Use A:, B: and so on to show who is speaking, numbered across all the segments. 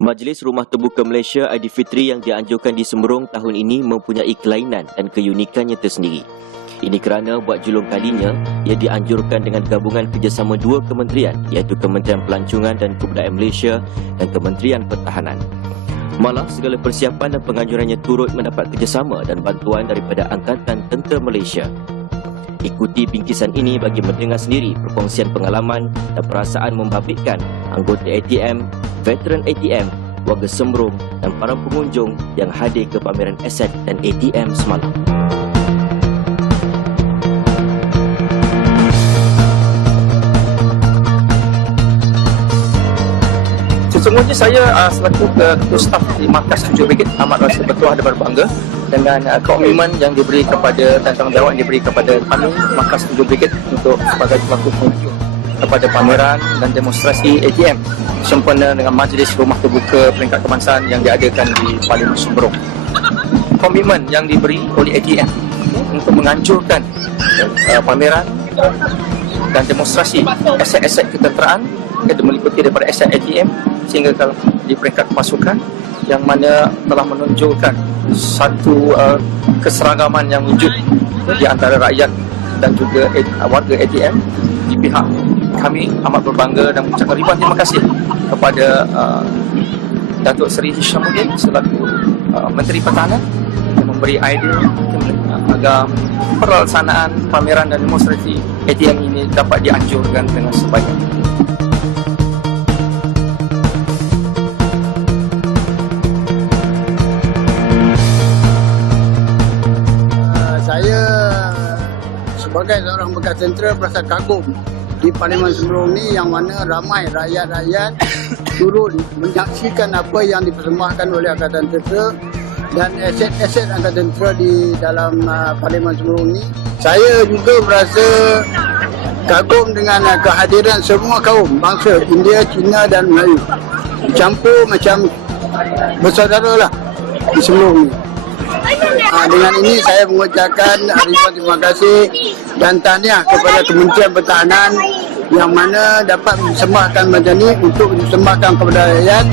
A: Majlis Rumah Terbuka Malaysia Aidilfitri yang dianjurkan di Semerong tahun ini mempunyai kelainan dan keunikannya tersendiri. Ini kerana buat julung kalinya ia dianjurkan dengan gabungan kerjasama dua kementerian iaitu Kementerian Pelancongan dan Kebudayaan Malaysia dan Kementerian Pertahanan. Malah segala persiapan dan penganjurannya turut mendapat kerjasama dan bantuan daripada Angkatan Tentera Malaysia. Ikuti bingkisan ini bagi mendengar sendiri perkongsian pengalaman dan perasaan membabitkan anggota ATM, veteran ATM, warga Sembrong dan para pengunjung yang hadir ke pameran aset dan ATM semalam.
B: Sesungguhnya saya uh, selaku ketua staf di Markas 7 Brigade amat rasa bertuah dan berbangga dengan uh, komitmen yang diberi kepada tanggungjawab yang diberi kepada kami Markas 7 Brigade untuk sebagai pelaku pengunjung kepada pameran dan demonstrasi ATM sempena dengan majlis rumah terbuka peringkat kebangsaan yang diadakan di Parlimen Sumberong. Komitmen yang diberi oleh ATM untuk menganjurkan uh, pameran dan demonstrasi aset-aset ketenteraan yang meliputi daripada aset ATM sehingga kalau di peringkat pasukan yang mana telah menunjukkan satu uh, keseragaman yang wujud di antara rakyat dan juga warga ATM di pihak kami amat berbangga dan mengucapkan ribuan terima kasih kepada uh, Datuk Seri Hishamuddin selaku uh, Menteri Pertahanan yang memberi idea uh, agar pelaksanaan pameran dan demonstrasi ATM ini dapat dianjurkan dengan sebaik.
C: Uh, sebagai seorang bekas tentera berasa kagum di Parlimen Sembrong ni yang mana ramai rakyat-rakyat turun menyaksikan apa yang dipersembahkan oleh Angkatan Tentera dan aset-aset Angkatan Tentera di dalam uh, Parlimen Sembrong ni. Saya juga berasa kagum dengan uh, kehadiran semua kaum bangsa India, Cina dan Melayu. Campur macam bersaudara lah di Sembrong ni. Ha, dengan ini saya mengucapkan ribuan terima kasih dan tahniah kepada Kementerian Pertahanan yang mana dapat mempersembahkan macam ni untuk disembahkan kepada rakyat.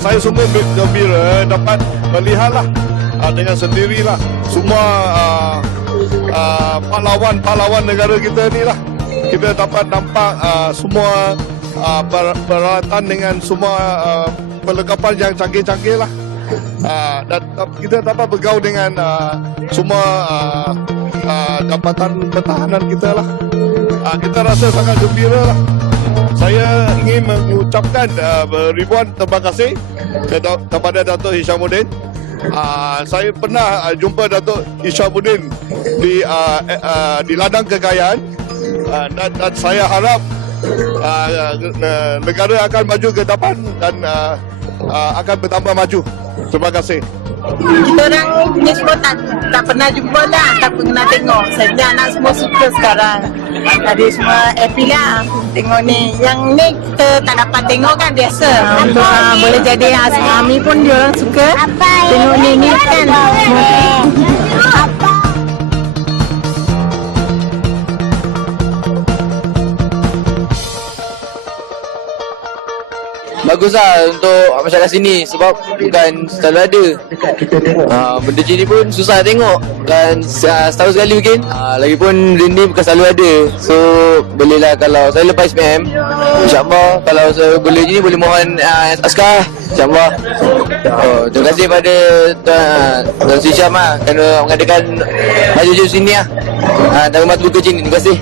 D: saya semua gembira dapat melihatlah uh, dengan sendirilah semua uh, uh, pahlawan-pahlawan negara kita ni lah. Kita dapat nampak uh, semua uh, per- peralatan dengan semua uh, perlengkapan yang canggih-canggih lah. Uh, dan uh, kita dapat bergaul dengan uh, semua uh, uh, jabatan pertahanan kita lah. Uh, kita rasa sangat gembira lah. Saya ingin mengucapkan uh, ribuan terima kasih kepada Datuk Hishamuddin. Uh, saya pernah uh, jumpa Datuk Hishamuddin di uh, uh, di ladang kekayaan uh, dan, dan saya harap uh, negara akan maju ke depan dan uh, uh, akan bertambah maju. Terima kasih.
E: kita orang punya semua tak, tak pernah jumpa lah. Tak pernah tengok. Saja anak semua suka sekarang. Ada semua happy lah. Tengok ni. Yang ni kita tak dapat tengok kan biasa. Untuk uh, boleh. jadi Azmi pun dia orang suka. Tengok ni ni kan
F: bagus lah untuk masyarakat sini sebab bukan selalu ada. Uh, benda macam ni pun susah tengok. Dan uh, setahun sekali mungkin. Uh, lagipun benda ni bukan selalu ada. So bolehlah kalau saya lepas SPM insyaAllah kalau saya boleh je boleh mohon uh, askar. insyaAllah. Oh, terima kasih pada Tuan uh, Tuan Sri Syam lah kerana mengadakan maju-maju sini lah uh, dalam mata buka macam ni terima kasih